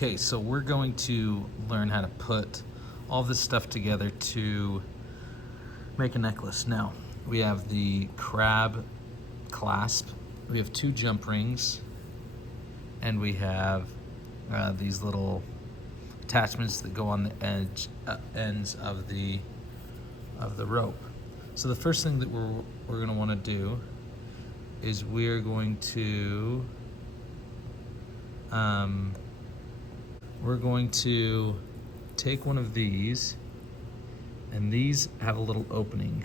Okay, so we're going to learn how to put all this stuff together to make a necklace. Now, we have the crab clasp, we have 2 jump rings, and we have these little attachments that go on the ends of the rope. So the first thing that we're going to want to do is we're going to take one of these, and these have a little opening.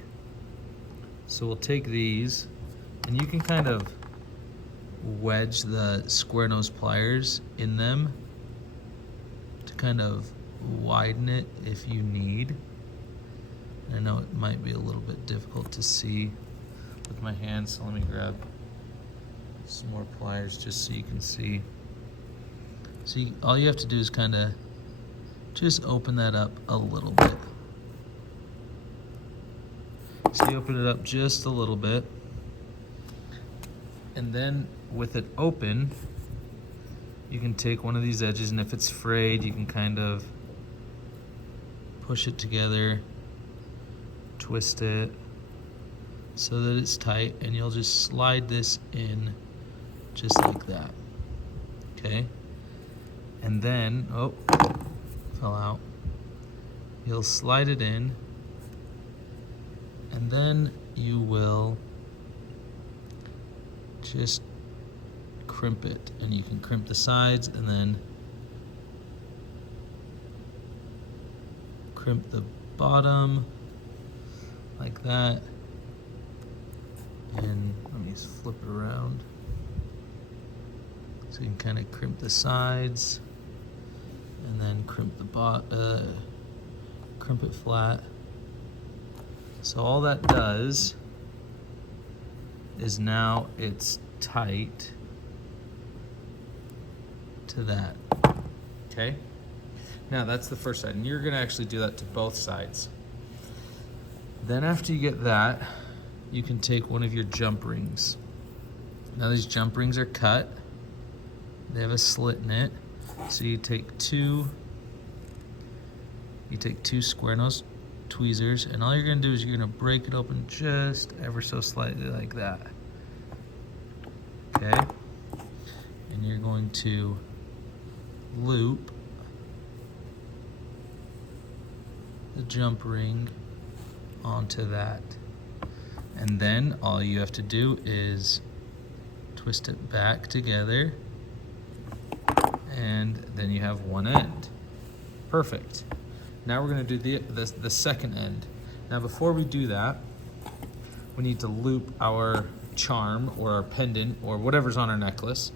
So we'll take these, and you can kind of wedge the square nose pliers in them to kind of widen it if you need. I know it might be a little bit difficult to see with my hands, so let me grab some more pliers just so you can see. So all you have to do is kind of just open that up a little bit. So you open it up just a little bit, and then with it open, you can take one of these edges, and if it's frayed, you can kind of push it together, twist it so that it's tight, and you'll just slide this in just like that. Okay? And then, oh, fell out. You'll slide it in, and then you will just crimp it, and you can crimp the sides and then crimp the bottom like that, and let me just flip it around so you can kind of crimp the sides and then crimp the crimp it flat. So all that does is now it's tight to that. Okay? Now that's the first side, and you're gonna actually do that to both sides. Then after you get that, you can take one of your jump rings. Now these jump rings are cut. They have a slit in it. So you take two square nose tweezers, and all you're gonna do is you're gonna break it open just ever so slightly like that. Okay? And you're going to loop the jump ring onto that. And then all you have to do is twist it back together, and then you have one end. Perfect. Now we're going to do the second end. Now before we do that, we need to loop our charm or our pendant or whatever's on our necklace.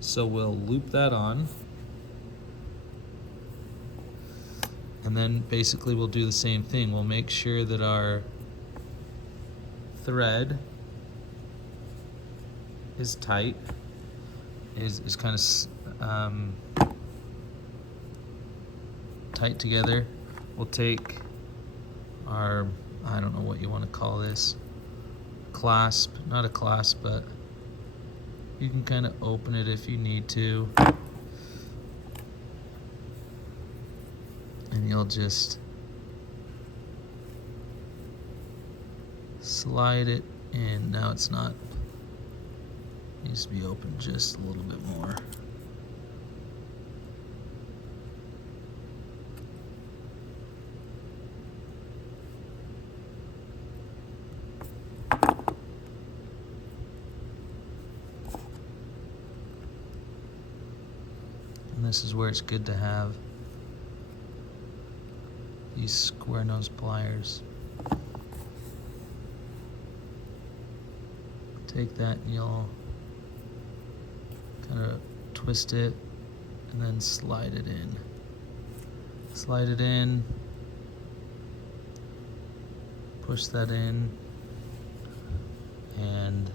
So we'll loop that on, and then basically we'll do the same thing. We'll make sure that our thread is tight, is kind of tight together. We'll take our, I don't know what you want to call this, clasp, not a clasp, but you can kind of open it if you need to. And you'll just slide it in. Now it's not, it needs to be open just a little bit more. And this is where it's good to have these square nose pliers. Take that and you'll kind of twist it and then slide it in. Slide it in, push that in, and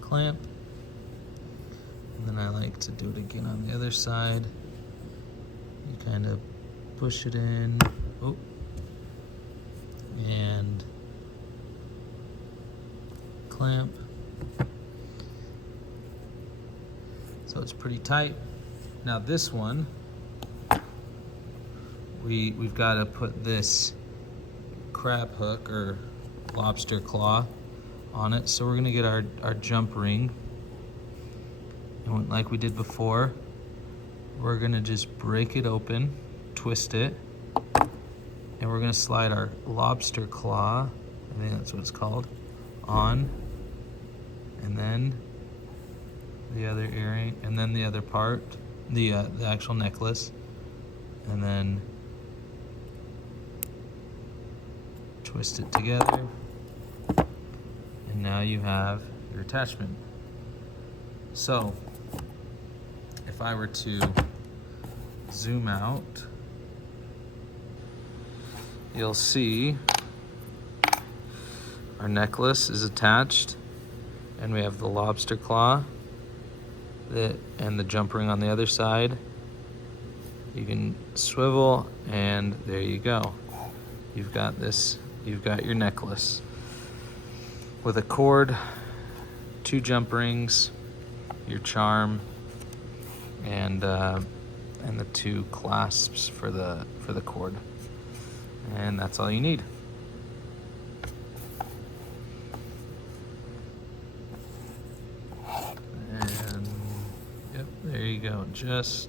clamp. And then I like to do it again on the other side. You kind of push it in, oh, and clamp. So it's pretty tight. Now this one, we've got to put this crab hook or lobster claw on it. So we're gonna get our jump ring, and like we did before, we're gonna just break it open, twist it, and we're gonna slide our lobster claw, I think that's what it's called, on, and then the other earring, and then the other part, the actual necklace, and then twist it together, and now you have your attachment. So if I were to zoom out, you'll see our necklace is attached, and we have the lobster claw and the jump ring on the other side. You can swivel, and there you go. You've got your necklace with a cord, 2 jump rings, your charm, and the 2 clasps for the cord. And that's all you need. And yep, there you go. Just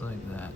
like that.